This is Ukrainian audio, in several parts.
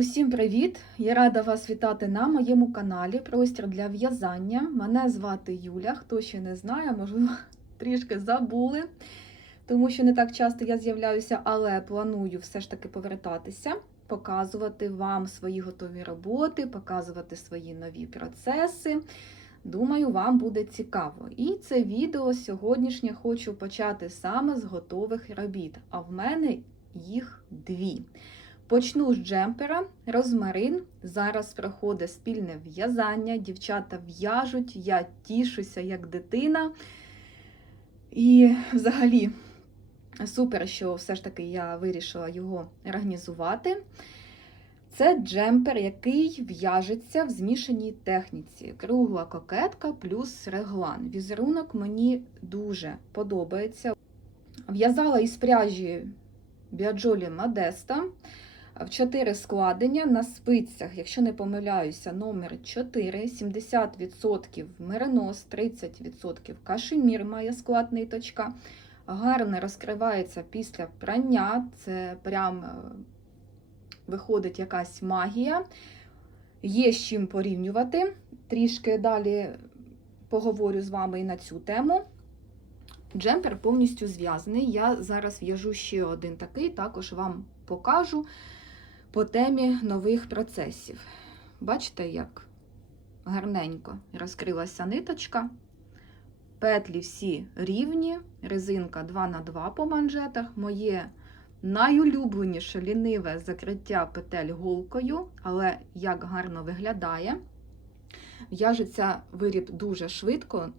Усім привіт! Я рада вас вітати на моєму каналі Простір для в'язання. Мене звати Юля. Хто ще не знає, можливо, трішки забули, тому що не так часто я з'являюся, але планую все ж таки повертатися, показувати вам свої готові роботи, показувати свої нові процеси. Думаю, вам буде цікаво. І це відео сьогоднішнє хочу почати саме з готових робіт. А в мене їх дві. Почну з джемпера, розмарин. Зараз проходить спільне в'язання. Дівчата в'яжуть, я тішуся як дитина. І взагалі супер, що все ж таки я вирішила його організувати. Це джемпер, який в'яжеться в змішаній техніці. Кругла кокетка плюс реглан. Візерунок мені дуже подобається. В'язала із пряжі Біаджолі Модеста в 4 складення на спицях, якщо не помиляюся, номер 4, 70% меринос, 30% кашемір має склад ниточка. Гарно розкривається після прання. Це прям е, виходить якась магія. Є з чим порівнювати. Трішки далі поговорю з вами і на цю тему. Джемпер повністю зв'язаний. Я зараз в'яжу ще один такий, також вам покажу по темі нових процесів. Бачите, як гарненько розкрилася ниточка. Петлі всі рівні, резинка 2х2 по манжетах. Моє найулюбленіше ліниве закриття петель голкою, але як гарно виглядає. В'яжеться виріб дуже швидко,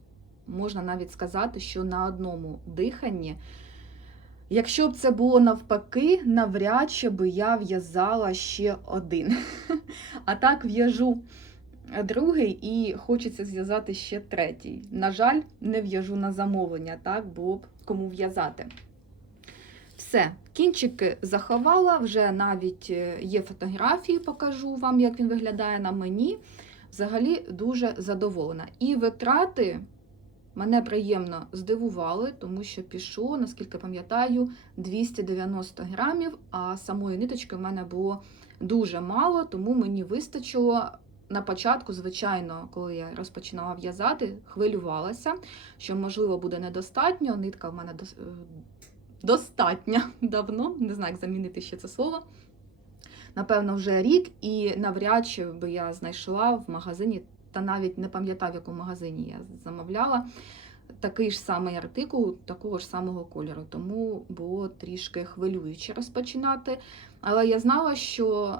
можна навіть сказати, що на одному диханні. Якщо б це було навпаки, навряд чи би я в'язала ще один. А так в'яжу другий і хочеться зв'язати ще третій. На жаль, не в'яжу на замовлення, так було б кому в'язати. Все, кінчики заховала, вже навіть е, є фотографії, покажу вам, як він виглядає на мені. Взагалі дуже задоволена. І витрати мене приємно здивували, тому що пішло, наскільки пам'ятаю, 290 грамів, а самої ниточки в мене було дуже мало, тому мені вистачило. На початку, звичайно, коли я розпочинала в'язати, хвилювалася, що, можливо, буде недостатньо. Нитка в мене е, достатня давно, не знаю, як замінити ще це слово. Напевно, вже рік, і навряд чи би я знайшла в магазині, та навіть не пам'ятаю, в якому магазині я замовляла такий ж самий артикул, такого ж самого кольору. Тому було трішки хвилююче розпочинати. Але я знала, що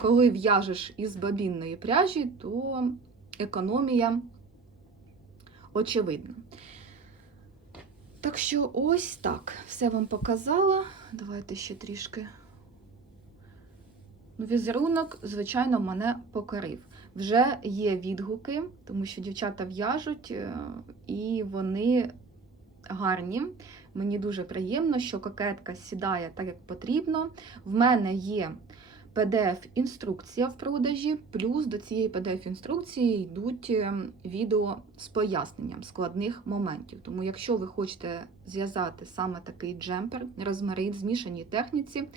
коли в'яжеш із бабінної пряжі, то економія очевидна. Так що ось так. Все вам показала. Давайте ще трішки. Ну, Візерунок, звичайно, мене покорив. Вже є відгуки, тому що дівчата в'яжуть, е, і вони гарні. Мені дуже приємно, що кокетка сідає так, як потрібно. В мене є PDF-інструкція в продажі, плюс до цієї PDF-інструкції йдуть е, відео з поясненням складних моментів. Тому, якщо ви хочете зв'язати саме такий джемпер, розмарин, змішаній техніці,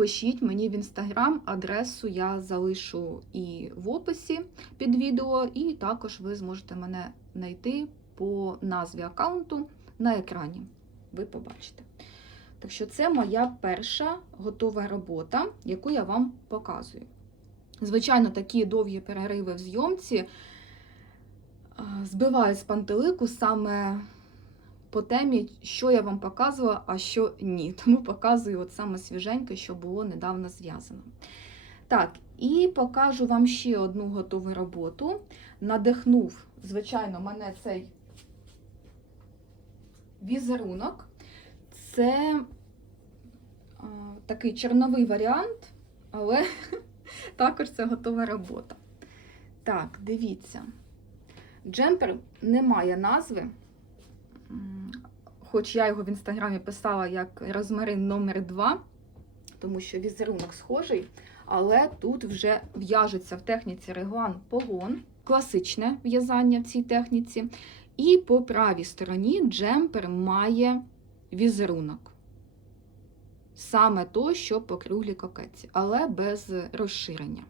пишіть мені в інстаграм, адресу я залишу і в описі під відео, і також ви зможете мене знайти по назві аккаунту на екрані. Ви побачите. Так що це моя перша готова робота, яку я вам показую. Звичайно, такі довгі перериви в зйомці збивають з пантелику саме по темі, що я вам показувала, а що ні. Тому показую от саме свіженьке, що було недавно зв'язано. Так, і покажу вам ще одну готову роботу. Надихнув, звичайно, мене цей візерунок. Це а, такий чорновий варіант, але також це готова робота. Так, дивіться. Джемпер не має назви, хоч я його в інстаграмі писала як розмарин номер 2 тому що візерунок схожий, але тут вже в'яжеться в техніці реглан погон, класичне в'язання в цій техніці. І по правій стороні джемпер має візерунок. саме то, що по круглій кокетці, але без розширення.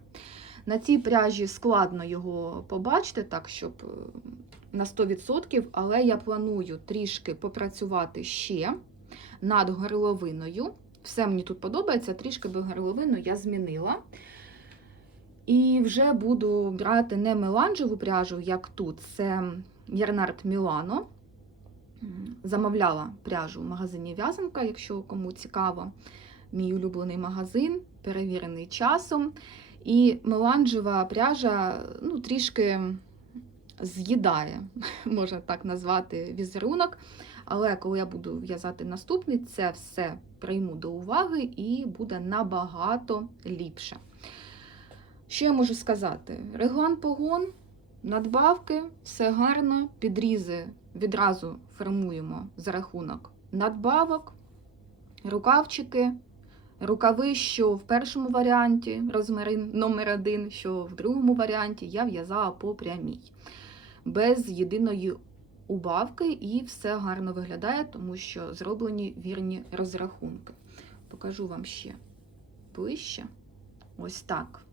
На цій пряжі складно його побачити, так, щоб е, на 100%, але я планую трішки попрацювати ще над горловиною. Все мені тут подобається, трішки би горловину я змінила. І вже буду брати не меланжеву пряжу, як тут, це Ярнард Мілано. Замовляла пряжу в магазині В'язанка, якщо кому цікаво. Мій улюблений магазин, перевірений часом. І меланжева пряжа ну, трішки з'їдає, можна так назвати, візерунок. Але коли я буду в'язати наступний, це все прийму до уваги і буде набагато ліпше. Що я можу сказати? Реглан погон, надбавки, все гарно, підрізи відразу формуємо за рахунок надбавок, рукавчики, рукави, що в першому варіанті, розміри номер один, що в другому варіанті я в'язала по прямій, без єдиної убавки, і все гарно виглядає, тому що зроблені вірні розрахунки. Покажу вам ще ближче. Ось так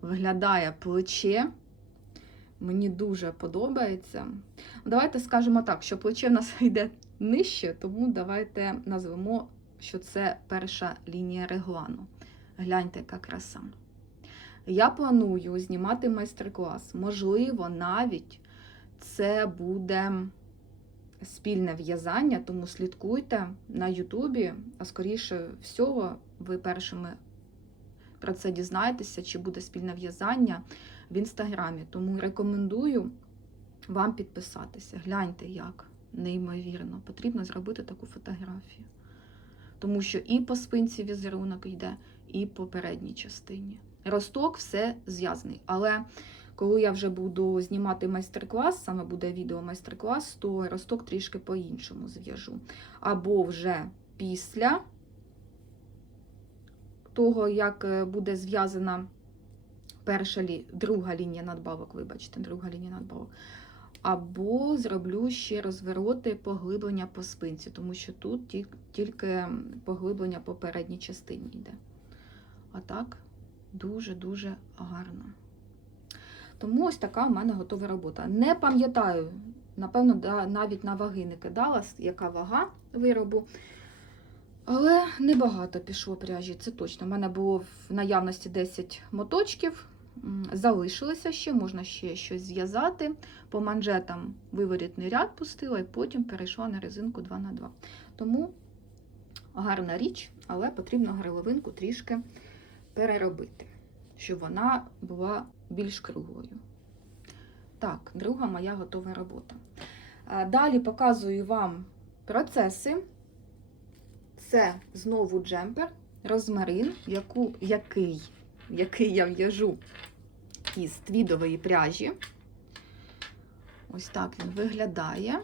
виглядає плече. Мені дуже подобається. Давайте скажемо так, що плече в нас йде нижче, тому давайте назвемо, що це перша лінія реглану. Гляньте, яка краса. Я планую знімати майстер-клас. Можливо, навіть це буде спільне в'язання, тому слідкуйте на Ютубі, а скоріше всього, ви першими про це дізнаєтеся, чи буде спільне в'язання в інстаграмі. Тому рекомендую вам підписатися. Гляньте, як неймовірно. Потрібно зробити таку фотографію. Тому що і по спинці візерунок йде, і по передній частині. Росток все зв'язаний. Але коли я вже буду знімати майстер-клас, саме буде відео майстер-клас, то росток трішки по-іншому зв'яжу. Або вже після того, як е, буде зв'язана перша лі... друга лінія надбавок, вибачте, друга лінія надбавок. Або зроблю ще розвороти поглиблення по спинці, тому що тут тільки поглиблення по передній частині йде. А так, дуже-дуже гарно. Тому ось така в мене готова робота. Не пам'ятаю, напевно, навіть на ваги не кидала, яка вага виробу. Але небагато пішло пряжі, це точно. У мене було в наявності 10 моточків, залишилося ще, можна ще щось зв'язати. По манжетам виворітний ряд пустила і потім перейшла на резинку 2х2. Тому гарна річ, але потрібно горловинку трішки переробити, щоб вона була більш круглою. Так, друга моя готова робота. Далі показую вам процеси. Це знову джемпер, розмарин, яку, який, який я в'яжу із твідової пряжі. Ось так він виглядає.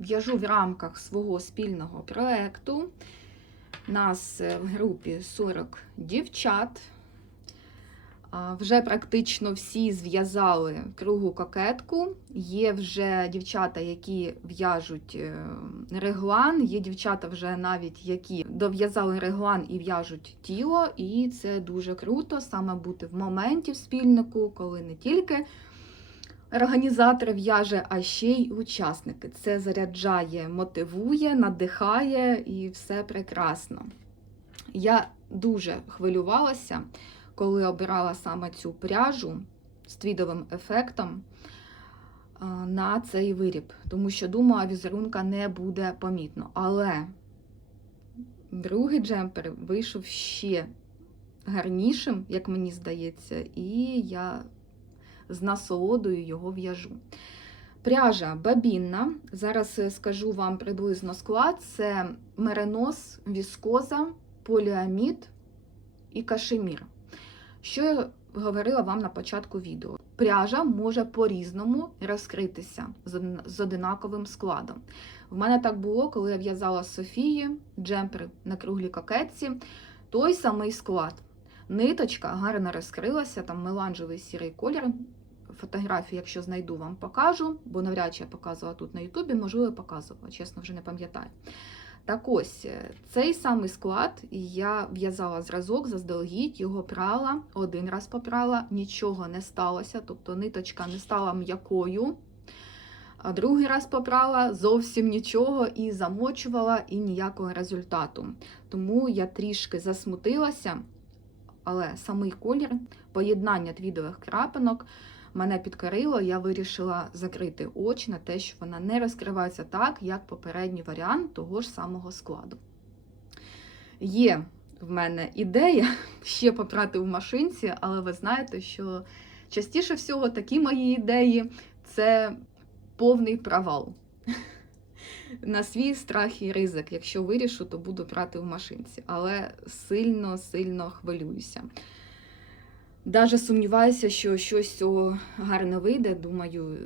В'яжу в рамках свого спільного проєкту. Нас е, в групі 40 дівчат. Вже практично всі зв'язали кругу кокетку. Є вже дівчата, які в'яжуть е, реглан, є дівчата вже навіть які дов'язали реглан і в'яжуть тіло. І це дуже круто саме бути в моменті в спільнику, коли не тільки організатор в'яже, а ще й учасники. Це заряджає, мотивує, надихає і все прекрасно. Я дуже хвилювалася коли обирала саме цю пряжу з твідовим ефектом на цей виріб, тому що думала, візерунка не буде помітно. Але другий джемпер вийшов ще гарнішим, як мені здається, і я з насолодою його в'яжу. Пряжа бабінна. Зараз е, скажу вам приблизно склад: це меренос, віскоза, поліамід і кашемір. Що я говорила вам на початку відео? Пряжа може по-різному розкритися з одинаковим складом. В мене так було, коли я в'язала Софії джемпер на круглій кокетці, той самий склад. Ниточка гарно розкрилася, там меланжевий сірий колір. Фотографію, якщо знайду, вам покажу, бо навряд чи я показувала тут на Ютубі, можливо, показувала, чесно, вже не пам'ятаю. Так ось, е, цей самий склад я в'язала зразок заздалегідь, його прала, один раз попрала, нічого не сталося, тобто ниточка не стала м'якою. А другий раз попрала зовсім нічого і замочувала, і ніякого результату. Тому я трішки засмутилася, але самий колір, поєднання твідових крапинок мене підкорило. Я вирішила закрити очі на те, що вона не розкривається так, як попередній варіант того ж самого складу. Є в мене ідея ще попрати в машинці, але ви знаєте, що частіше всього такі мої ідеї це повний провал. На свій страх і ризик. Якщо вирішу, то буду прати в машинці. Але сильно-сильно хвилююся. Даже сумніваюся, що щось гарно вийде. Думаю,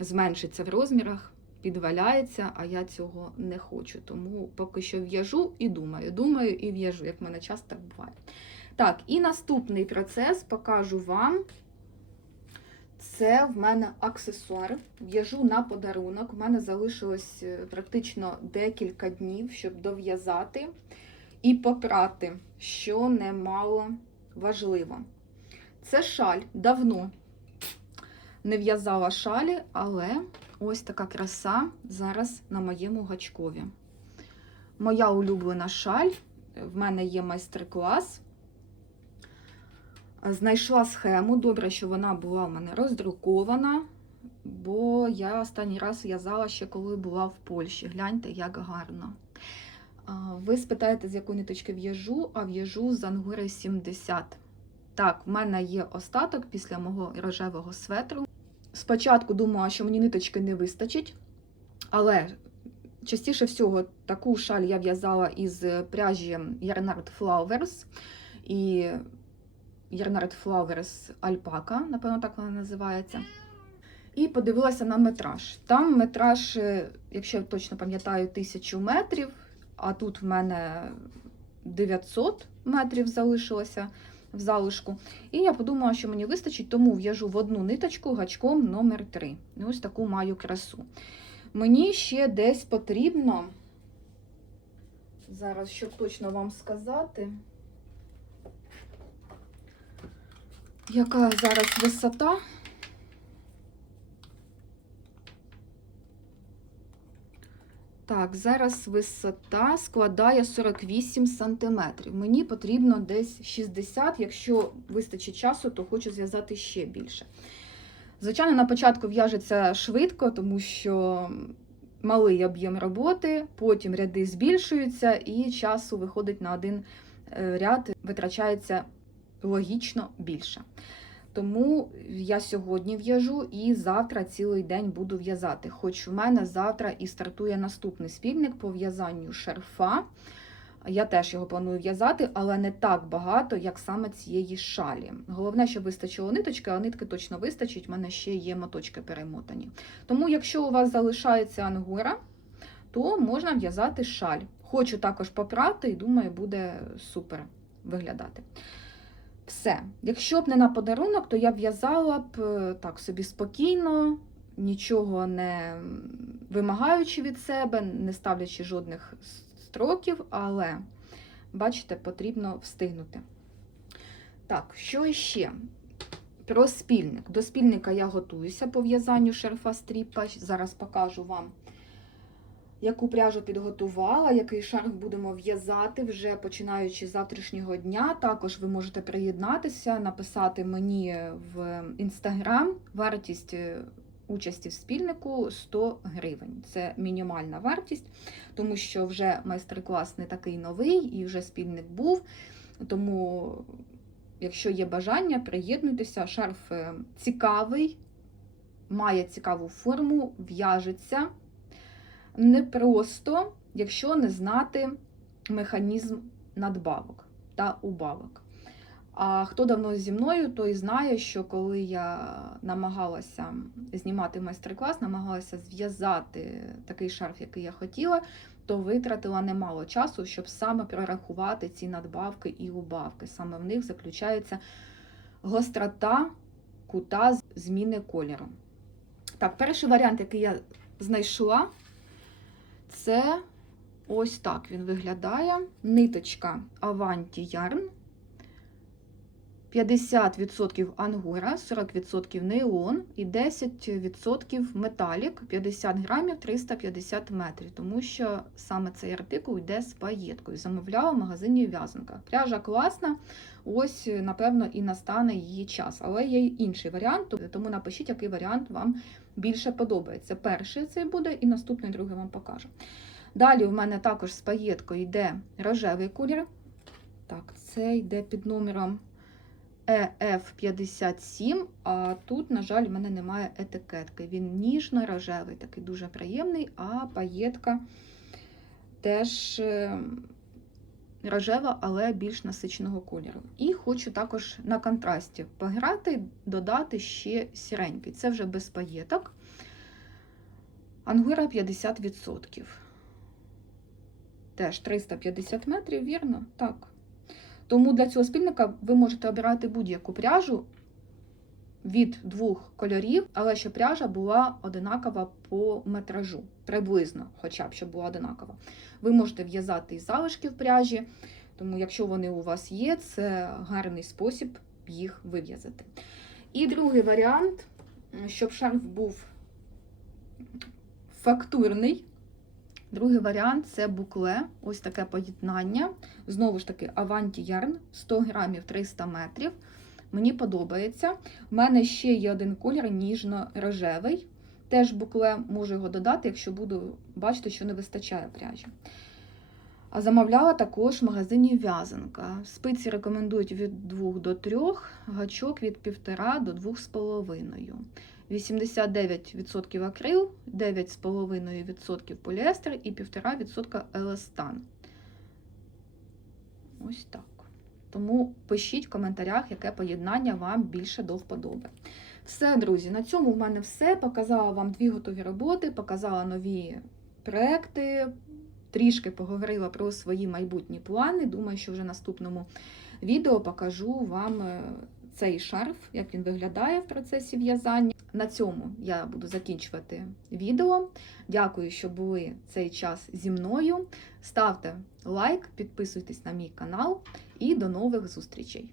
зменшиться в розмірах, підваляється, а я цього не хочу. Тому поки що в'яжу і думаю. Думаю і в'яжу, як в мене часто так буває. Так, і наступний процес покажу вам. Це в мене аксесуар. В'яжу на подарунок. У мене залишилось е, практично декілька днів, щоб дов'язати і попрати, що немало важливо. Це шаль. Давно не в'язала шалі, але ось така краса зараз на моєму гачкові. Моя улюблена шаль. В мене є майстер-клас. Знайшла схему. Добре, що вона була в мене роздрукована, бо я останній раз в'язала ще коли була в Польщі. Гляньте, як гарно. Ви спитаєте, з якої ниточки в'яжу, а в'яжу з Ангури 70. Так, в мене є остаток після мого рожевого светру. Спочатку думала, що мені ниточки не вистачить, але частіше всього таку шаль я в'язала із пряжі Yarnard Flowers. І Yarnard Flowers Alpaca, напевно, так вона називається. І подивилася на метраж. Там метраж, е, якщо я точно пам'ятаю, 1000 метрів, а тут в мене 900 метрів залишилося в залишку. І я подумала, що мені вистачить, тому в'яжу в одну ниточку гачком номер 3 І ось таку маю красу. Мені ще десь потрібно, зараз, щоб точно вам сказати, яка зараз висота. Так, зараз висота складає 48 см. Мені потрібно десь 60 Якщо вистачить часу, то хочу зв'язати ще більше. Звичайно, на початку в'яжеться швидко, тому що малий об'єм роботи, потім ряди збільшуються, і часу виходить на один е, ряд, витрачається логічно більше. Тому я сьогодні в'яжу і завтра цілий день буду в'язати. Хоч у мене завтра і стартує наступний спільник по в'язанню шерфа. Я теж його планую в'язати, але не так багато, як саме цієї шалі. Головне, щоб вистачило ниточки, а нитки точно вистачить, у мене ще є моточки перемотані. Тому, якщо у вас залишається ангура, то можна в'язати шаль. Хочу також попрати і думаю, буде супер виглядати. Все. Якщо б не на подарунок, то я в'язала б е, так собі спокійно, нічого не вимагаючи від себе, не ставлячи жодних строків, але, бачите, потрібно встигнути. Так, що ще? Про спільник. До спільника я готуюся по в'язанню шерфа стріпа. Зараз покажу вам яку пряжу підготувала, який шарф будемо в'язати вже починаючи з завтрашнього дня. Також ви можете приєднатися, написати мені в інстаграм вартість е, участі в спільнику 100 гривень. Це мінімальна вартість, тому що вже майстер-клас не такий новий і вже спільник був. Тому, якщо є бажання, приєднуйтеся. Шарф е, цікавий, має цікаву форму, в'яжеться непросто, якщо не знати механізм надбавок та убавок. А хто давно зі мною, той знає, що коли я намагалася знімати майстер-клас, намагалася зв'язати такий шарф, який я хотіла, то витратила немало часу, щоб саме прорахувати ці надбавки і убавки. Саме в них заключається гострота кута зміни кольору. Так, перший варіант, який я знайшла, це Ось так він виглядає. Ниточка Avanti Yarn. 50% ангора, 40% нейлон і 10% металік, 50 грамів 350 метрів, тому що саме цей артикул йде з паєткою. Замовляла в магазині В'язанка. Пряжа класна, ось, напевно, і настане її час. Але є й інший варіант, тому напишіть, який варіант вам більше подобається. Перший цей буде, і наступний другий вам покажу. Далі у мене також з паєткою йде рожевий колір. Так, це йде під номером EF57, а тут, на жаль, в мене немає етикетки. Він ніжно-рожевий, такий дуже приємний, а паєтка теж е, рожева, але більш насиченого кольору. І хочу також на контрасті пограти, додати ще сіренький. Це вже без паєток. Ангура 50%. Теж 350 метрів, вірно? Так. Тому для цього спільника ви можете обирати будь-яку пряжу від двох кольорів, але щоб пряжа була одинакова по метражу, приблизно, хоча б щоб була одинакова. Ви можете в'язати із залишків пряжі, тому якщо вони у вас є, це гарний спосіб їх вив'язати. І другий варіант, щоб шарф був фактурний. Другий варіант це букле, ось таке поєднання. Знову ж таки, Avanti Yarn, 100 грамів 300 метрів. Мені подобається. У мене ще є один колір ніжно-рожевий. Теж букле можу його додати, якщо буду бачити, що не вистачає пряжі. А замовляла також в магазині в'язанка. Спиці рекомендують від 2 до 3, гачок від 1,5 до 2,5. 89% акрил, 9,5% поліестер і 1,5% еластан. Ось так. Тому пишіть в коментарях, яке поєднання вам більше до вподоби. Все, друзі, на цьому в мене все. Показала вам дві готові роботи, показала нові проекти, трішки поговорила про свої майбутні плани. Думаю, що вже в наступному відео покажу вам е, цей шарф, як він виглядає в процесі в'язання. На цьому я буду закінчувати відео. Дякую, що були цей час зі мною. Ставте лайк, підписуйтесь на мій канал і до нових зустрічей!